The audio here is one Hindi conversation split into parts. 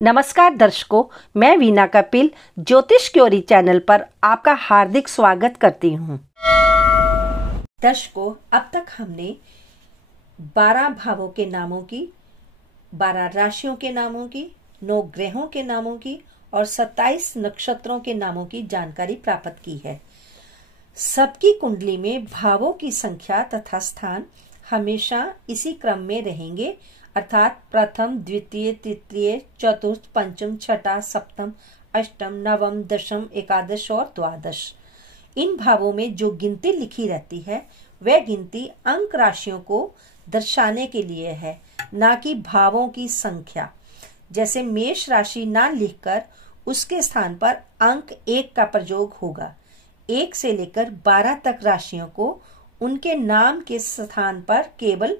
नमस्कार दर्शकों, मैं वीना कपिल ज्योतिष क्योरी चैनल पर आपका हार्दिक स्वागत करती हूँ। दर्शकों, अब तक हमने 12 भावों के नामों की, 12 राशियों के नामों की, 9 ग्रहों के नामों की और 27 नक्षत्रों के नामों की जानकारी प्राप्त की है। सबकी कुंडली में भावों की संख्या तथा स्थान हमेशा इसी क्रम में रहेंगे, अर्थात प्रथम, द्वितीय, तृतीय, चतुर्थ, पंचम, छठा, सप्तम, अष्टम, नवम, दशम, एकादश और द्वादश। इन भावों में जो गिनती लिखी रहती है वह गिनती अंक राशियों को दर्शाने के लिए है, ना कि भावों की संख्या। जैसे मेष राशि ना लिखकर उसके स्थान पर अंक 1 का प्रयोग होगा। 1 से लेकर 12 तक राशियों को उनके नाम के स्थान पर केवल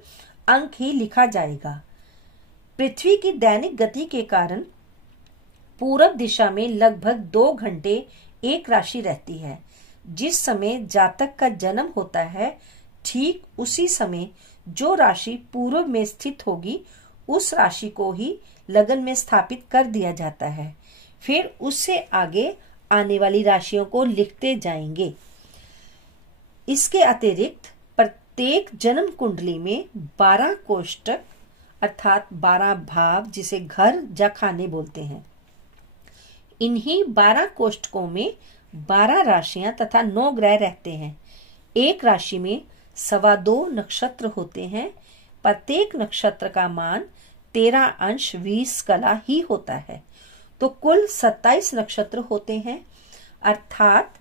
अंक ही लिखा जाएगा। पृथ्वी की दैनिक गति के कारण पूरब दिशा में लगभग 2 घंटे एक राशि रहती है। जिस समय जातक का जन्म होता है, ठीक उसी समय जो राशि पूर्व में स्थित होगी उस राशि को ही लगन में स्थापित कर दिया जाता है। फिर उससे आगे आने वाली राशियों को लिखते जाएंगे। इसके अतिरिक्त प्रत्येक जन्म कुंडली में 12 कोष्टक अर्थात 12 भाव, जिसे घर या खाने बोलते हैं। इन्हीं 12 कोष्टकों में 12 राशियां तथा 9 ग्रह रहते हैं। एक राशि में 2.25 नक्षत्र होते हैं। प्रत्येक नक्षत्र का मान 13 अंश 20 कला ही होता है। तो कुल 27 नक्षत्र होते हैं, अर्थात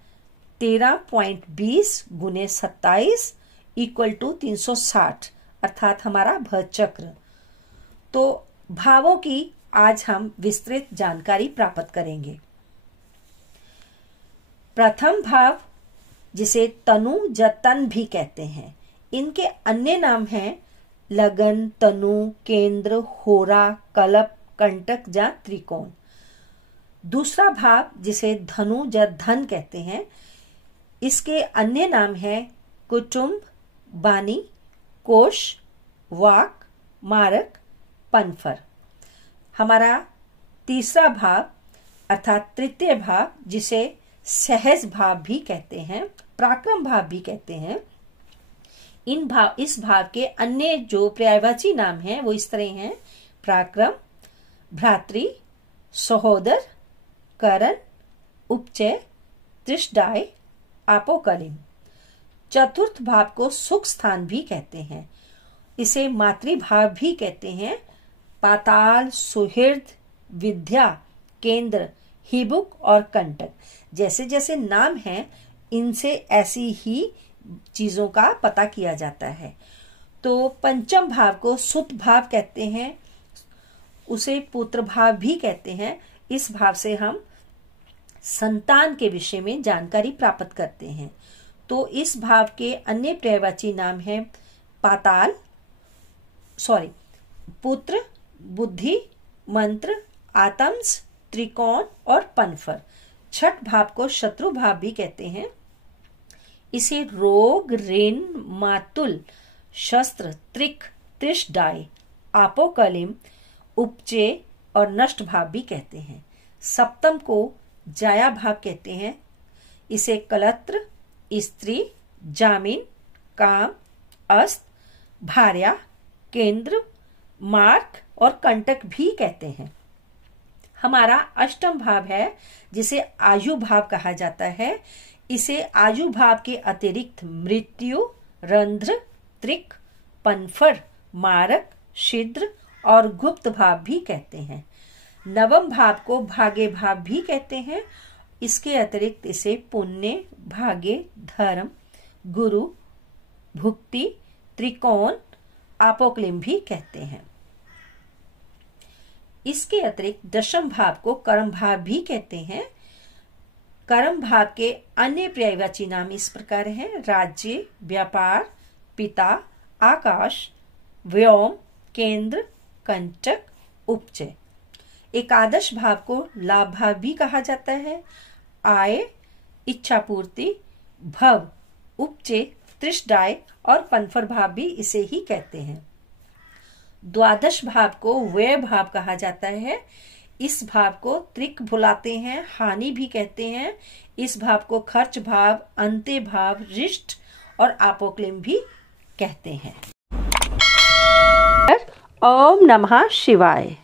13.20 गुने 27 इक्वल टू 360, अर्थात हमारा भचक्र। तो भावों की आज हम विस्तृत जानकारी प्राप्त करेंगे। प्रथम भाव, जिसे तनु या तन भी कहते हैं, इनके अन्य नाम हैं लगन, तनु, केंद्र, होरा, कलप, कंटक या त्रिकोण। दूसरा भाव, जिसे धनु या धन कहते हैं, इसके अन्य नाम है कुटुंब, बानी, कोश, वाक, मारक, पनफर। हमारा तीसरा भाव अर्थात तृतीय भाव, जिसे सहज भाव भी कहते हैं, पराक्रम भाव भी कहते हैं, इस भाव के अन्य जो पर्यायवाची नाम हैं वो इस तरह हैं: पराक्रम, भ्रातृ, सहोदर, करण, उपचय, त्रिशदाय, आपोकलिम। चतुर्थ भाव को सुख स्थान भी कहते हैं। इसे मातृभाव भी कहते हैं। पाताल, सुहृद, विद्या, केंद्र, हिबुक और कंटक जैसे जैसे नाम हैं, इनसे ऐसी ही चीजों का पता किया जाता है। तो पंचम भाव को सुत भाव कहते हैं, उसे पुत्र भाव भी कहते हैं। इस भाव से हम संतान के विषय में जानकारी प्राप्त करते हैं। तो इस भाव के अन्य पर्यायवाची नाम हैं पुत्र, बुद्धि, मंत्र, आतंस, त्रिकोण और पनफर। छठ भाव को शत्रु भाव भी कहते हैं। इसे रोग, ऋण, मातुल, शस्त्र, त्रिक, त्रिशदाय, आपोकलिम, उपचय और नष्ट भाव भी कहते हैं। सप्तम को जाया भाव कहते हैं। इसे कलत्र, स्त्री, जामिन, काम, अस्त, भार्या, केंद्र, मार्क और कंटक भी कहते हैं। हमारा अष्टम भाव है, जिसे आयु भाव कहा जाता है। इसे आयु भाव के अतिरिक्त मृत्यु, रंध्र, त्रिक, पनफर, मारक, छिद्र और गुप्त भाव भी कहते हैं। नवम भाव को भाग्य भाव भी कहते हैं। इसके अतिरिक्त इसे पुण्य, भाग्य, धर्म, गुरु, भुक्ति, त्रिकोण, आपोकलिम भी कहते हैं। इसके अतिरिक्त दशम भाव को कर्म भाव भी कहते हैं। कर्म भाव के अन्य पर्यायवाची नाम इस प्रकार हैं: राज्य, व्यापार, पिता, आकाश, व्योम, केंद्र, कंटक, उपचय। एकादश भाव को लाभ भाव भी कहा जाता है। आय, इच्छा पूर्ति, भव, उपचय, त्रिशदाय और पनफर भाव भी इसे ही कहते हैं। द्वादश भाव को व्यय भाव कहा जाता है। इस भाव को त्रिक बुलाते हैं, हानि भी कहते हैं। इस भाव को खर्च भाव, अंत्य भाव, रिष्ट और आपोक्लिम भी कहते हैं। ओम नमः शिवाय।